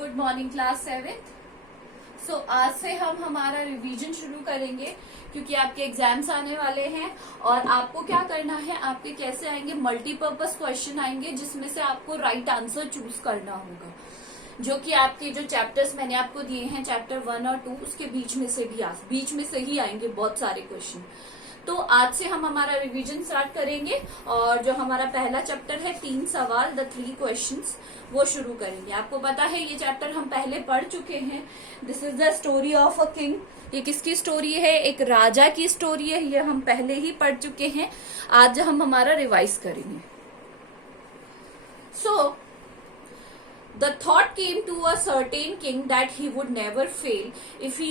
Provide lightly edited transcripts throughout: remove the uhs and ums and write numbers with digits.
Good morning class 7th। सो आज से हम हमारा रिवीजन शुरू करेंगे क्योंकि आपके एग्जाम्स आने वाले हैं। और आपको क्या करना है, आपके कैसे आएंगे, मल्टीपर्पज क्वेश्चन आएंगे जिसमें से आपको राइट आंसर चूज करना होगा, जो कि आपके जो चैप्टर्स मैंने आपको दिए हैं चैप्टर 1 और 2 उसके बीच में से ही आएंगे बहुत सारे क्वेश्चन। तो आज से हम हमारा रिवीजन स्टार्ट करेंगे और जो हमारा पहला चैप्टर है 3 सवाल द 3 क्वेश्चंस वो शुरू करेंगे। आपको पता है ये चैप्टर हम पहले पढ़ चुके हैं। This is the story of a king. ये किसकी स्टोरी है? एक राजा की स्टोरी है। ये हम पहले ही पढ़ चुके हैं। आज हम हमारा रिवाइज करेंगे। सो The thought came to a certain king that he would never fail if he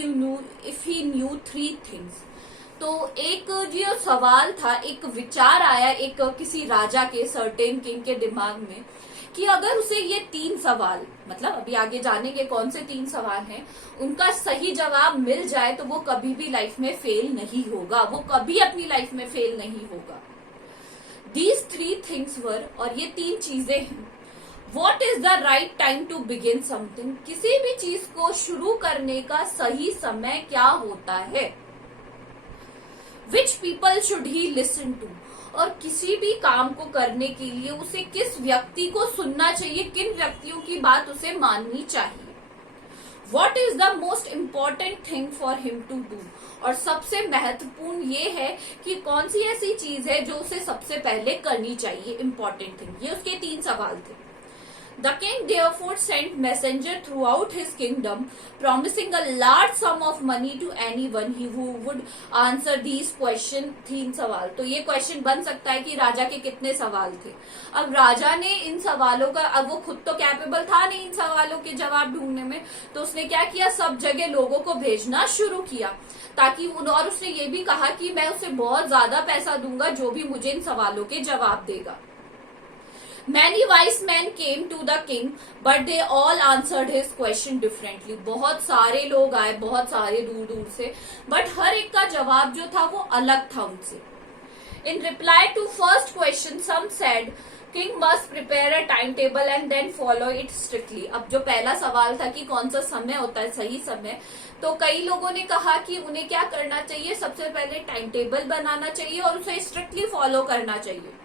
knew 3 things. तो एक जो सवाल था, एक विचार आया एक किसी राजा के सर्टेन किंग के दिमाग में कि अगर उसे ये 3 सवाल, मतलब अभी आगे जानेंगे कौन से 3 सवाल हैं, उनका सही जवाब मिल जाए तो वो कभी भी लाइफ में फेल नहीं होगा, वो कभी अपनी लाइफ में फेल नहीं होगा। These 3 things were, और ये 3 चीजें हैं। What is the right time to begin something? किसी भी चीज को शुरू करने का सही समय क्या होता है? Which people should he listen to? और किसी भी काम को करने के लिए उसे किस व्यक्ति को सुनना चाहिए, किन व्यक्तियों की बात उसे माननी चाहिए? What is the most important thing for him to do? और सबसे महत्वपूर्ण ये है कि कौन सी ऐसी चीज है जो उसे सबसे पहले करनी चाहिए, इम्पोर्टेंट थिंग। ये उसके 3 सवाल थे। The king therefore sent messenger throughout his kingdom, promising a large sum of money to anyone who would answer these questions। 3 सवाल। तो ये क्वेश्चन बन सकता है कि राजा के कितने सवाल थे। अब राजा ने इन सवालों का, अब वो खुद तो कैपेबल था नहीं इन सवालों के जवाब ढूंढने में, तो उसने क्या किया, सब जगह लोगों को भेजना शुरू किया ताकि और उसने ये भी कहा कि मैं उसे बहुत ज्यादा पैसा दूंगा जो भी मुझे इन सवालों के जवाब देगा। Many wise men came to the king, but they all answered his question differently। बहुत सारे लोग आए, बहुत सारे दूर दूर से, बट हर एक का जवाब जो था वो अलग था उनसे। In reply to first question, some said, King must prepare a timetable and then follow it strictly। अब जो पहला सवाल था कि कौन सा समय होता है सही समय, तो कई लोगों ने कहा कि उन्हें क्या करना चाहिए, सबसे पहले टाइम टेबल बनाना चाहिए और उसे स्ट्रिक्टली फॉलो करना चाहिए।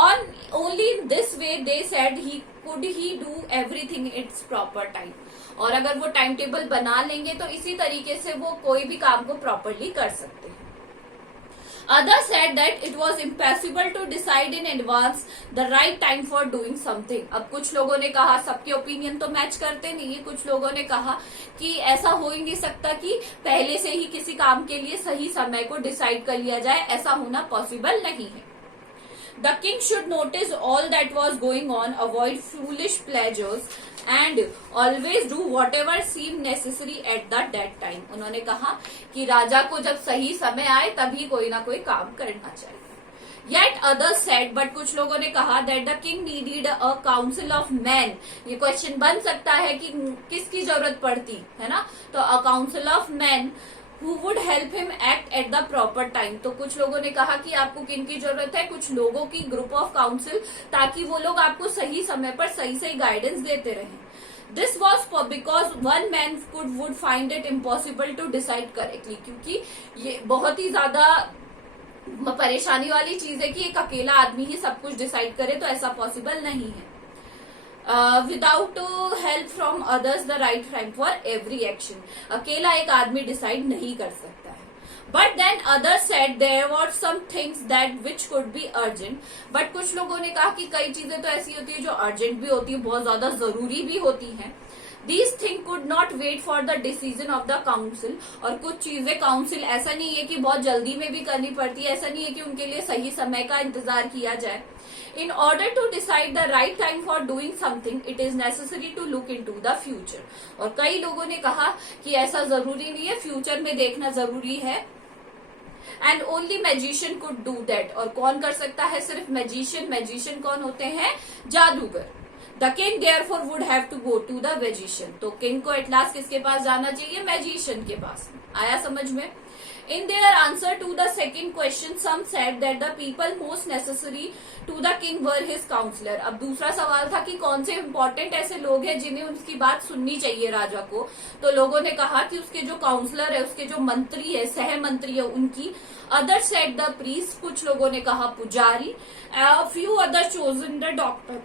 On only in this way they said he do everything its proper time। और अगर वो टाइम टेबल बना लेंगे तो इसी तरीके से वो कोई भी काम को प्रॉपरली कर सकते हैं। Others said that it was impossible to decide in advance the right time for doing something। अब कुछ लोगों ने कहा, सबके ओपिनियन तो मैच करते नहीं है, कुछ लोगों ने कहा कि ऐसा हो ही नहीं सकता कि पहले से ही किसी काम के लिए सही समय को डिसाइड कर लिया जाए, ऐसा होना पॉसिबल नहीं है। The king should notice all that was going on, avoid foolish pleasures and always do whatever seemed necessary at that time। उन्होंने कहा कि राजा को जब सही समय आए तभी कोई ना कोई काम करना चाहिए। Yet others said, but कुछ लोगों ने कहा that the king needed a council of men। ये क्वेश्चन बन सकता है कि किसकी जरूरत पड़ती है ना, तो a council of men who would help him act at the proper time। तो कुछ लोगों ने कहा कि आपको किन की जरूरत है, कुछ लोगों की ग्रुप ऑफ काउंसिल, ताकि वो लोग आपको सही समय पर सही गाइडेंस देते रहें। This was because one man would find it impossible to decide correctly। क्योंकि ये बहुत ही ज्यादा परेशानी वाली चीज है कि एक अकेला आदमी ही सब कुछ डिसाइड करे, तो ऐसा पॉसिबल नहीं है। Without help from others the right time for every action. अकेला एक आदमी डिसाइड नहीं कर सकता है। But then others said there were some things that which could be urgent. बट कुछ लोगों ने कहा कि कई चीजें तो ऐसी होती है जो अर्जेंट भी होती है, बहुत ज्यादा जरूरी भी होती हैं। These things could not wait for the decision of the council। और कुछ चीजें काउंसिल ऐसा नहीं है कि बहुत जल्दी में भी करनी पड़ती है, ऐसा नहीं है कि उनके लिए सही समय का इंतजार किया जाए। In order to decide the right time for doing something, it is necessary to look into the future। और कई लोगों ने कहा कि ऐसा जरूरी नहीं है, फ्यूचर में देखना जरूरी है। And only magician could do that। और कौन कर सकता है? सिर्फ मैजिशियन कौन होते हैं? जादूगर। The king therefore would have to go to the magician। तो किंग को एट लास्ट किसके पास जाना चाहिए? मैजिशियन के पास। आया समझ में? In their answer to the second question, some said that the people most necessary to the king were his counselor. अब दूसरा सवाल था कि कौन से इंपॉर्टेंट ऐसे लोग हैं जिन्हें उसकी बात सुननी चाहिए राजा को, तो लोगों ने कहा कि उसके जो काउंसलर है, उसके जो मंत्री है, सह मंत्री है उनकी. अदर सेड द प्रीस्ट, कुछ लोगों ने कहा पुजारी. Few other chosen the doctor.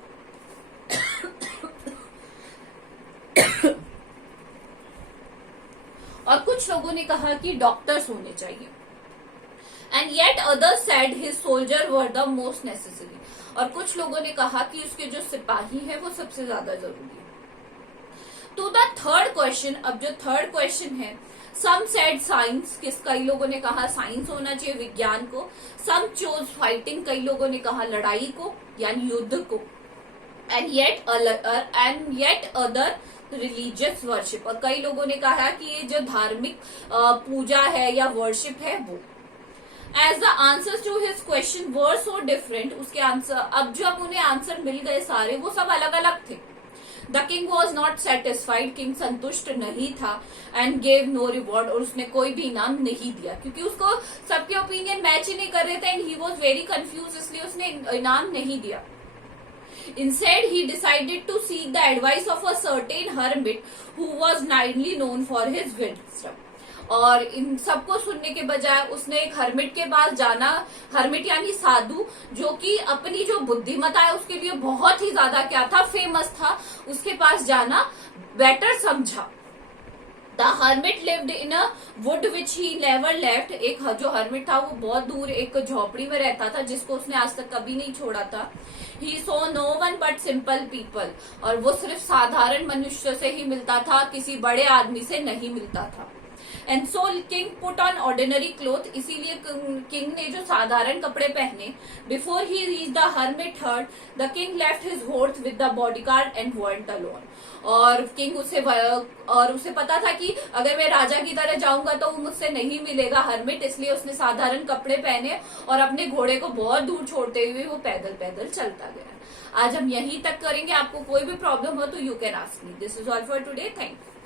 और कुछ लोगों ने कहा कि डॉक्टर्स होने चाहिए. And yet others said his soldier were the most necessary. और कुछ लोगों ने कहा कि उसके जो सिपाही है वो सबसे ज्यादा जरूरी है. टू द थर्ड क्वेश्चन, अब जो थर्ड क्वेश्चन है, सम सेड साइंस, कई लोगों ने कहा साइंस होना चाहिए, विज्ञान को. सम चोज फाइटिंग, कई लोगों ने कहा लड़ाई को यानी युद्ध को. And yet other religious worship, और कई लोगों ने कहा कि ये जो धार्मिक पूजा है या वर्शिप है वो. As the answers to his question were so different, उसके आंसर, अब जब उन्हें आंसर मिल गए सारे, वो सब अलग अलग थे. The king was not satisfied, king संतुष्ट नहीं था. एंड गेव नो रिवॉर्ड, और उसने कोई भी इनाम नहीं दिया क्योंकि उसको सबके ओपिनियन मैच ही नहीं कर रहे थे. And he was very confuse, इसलिए उसने इनाम नहीं दिया. Instead, he decided to seek the advice of a certain hermit who was widely known for his wisdom. और इन सबको सुनने के बजाय उसने एक हर्मिट के पास जाना. हर्मिट यानी साधु, जो कि अपनी जो बुद्धिमत्ता है उसके लिए बहुत ही ज्यादा क्या था, फेमस था. उसके पास जाना बेटर समझा. The hermit lived in a would which he never left. एक जो हर्मिट था वो बहुत दूर एक झोपड़ी में रहता था जिसको उसने आज तक कभी नहीं छोड़ा था. He saw no one but simple people, और वो सिर्फ साधारण मनुष्य से ही मिलता था, किसी बड़े आदमी से नहीं मिलता था. And so king put on ordinary cloth, इसीलिए किंग ने जो साधारण कपड़े पहने. Before he reach the hermit hut, the king left his horse with the bodyguard and went alone. और किंग उसे पता था कि अगर मैं राजा की तरह जाऊंगा तो वो मुझसे नहीं मिलेगा हर्मिट, इसलिए उसने साधारण कपड़े पहने और अपने घोड़े को बहुत दूर छोड़ते हुए वो पैदल पैदल चलता गया. आज हम यहीं तक करेंगे. आपको कोई भी प्रॉब्लम हो तो you can ask me. This is all for today. Thank you.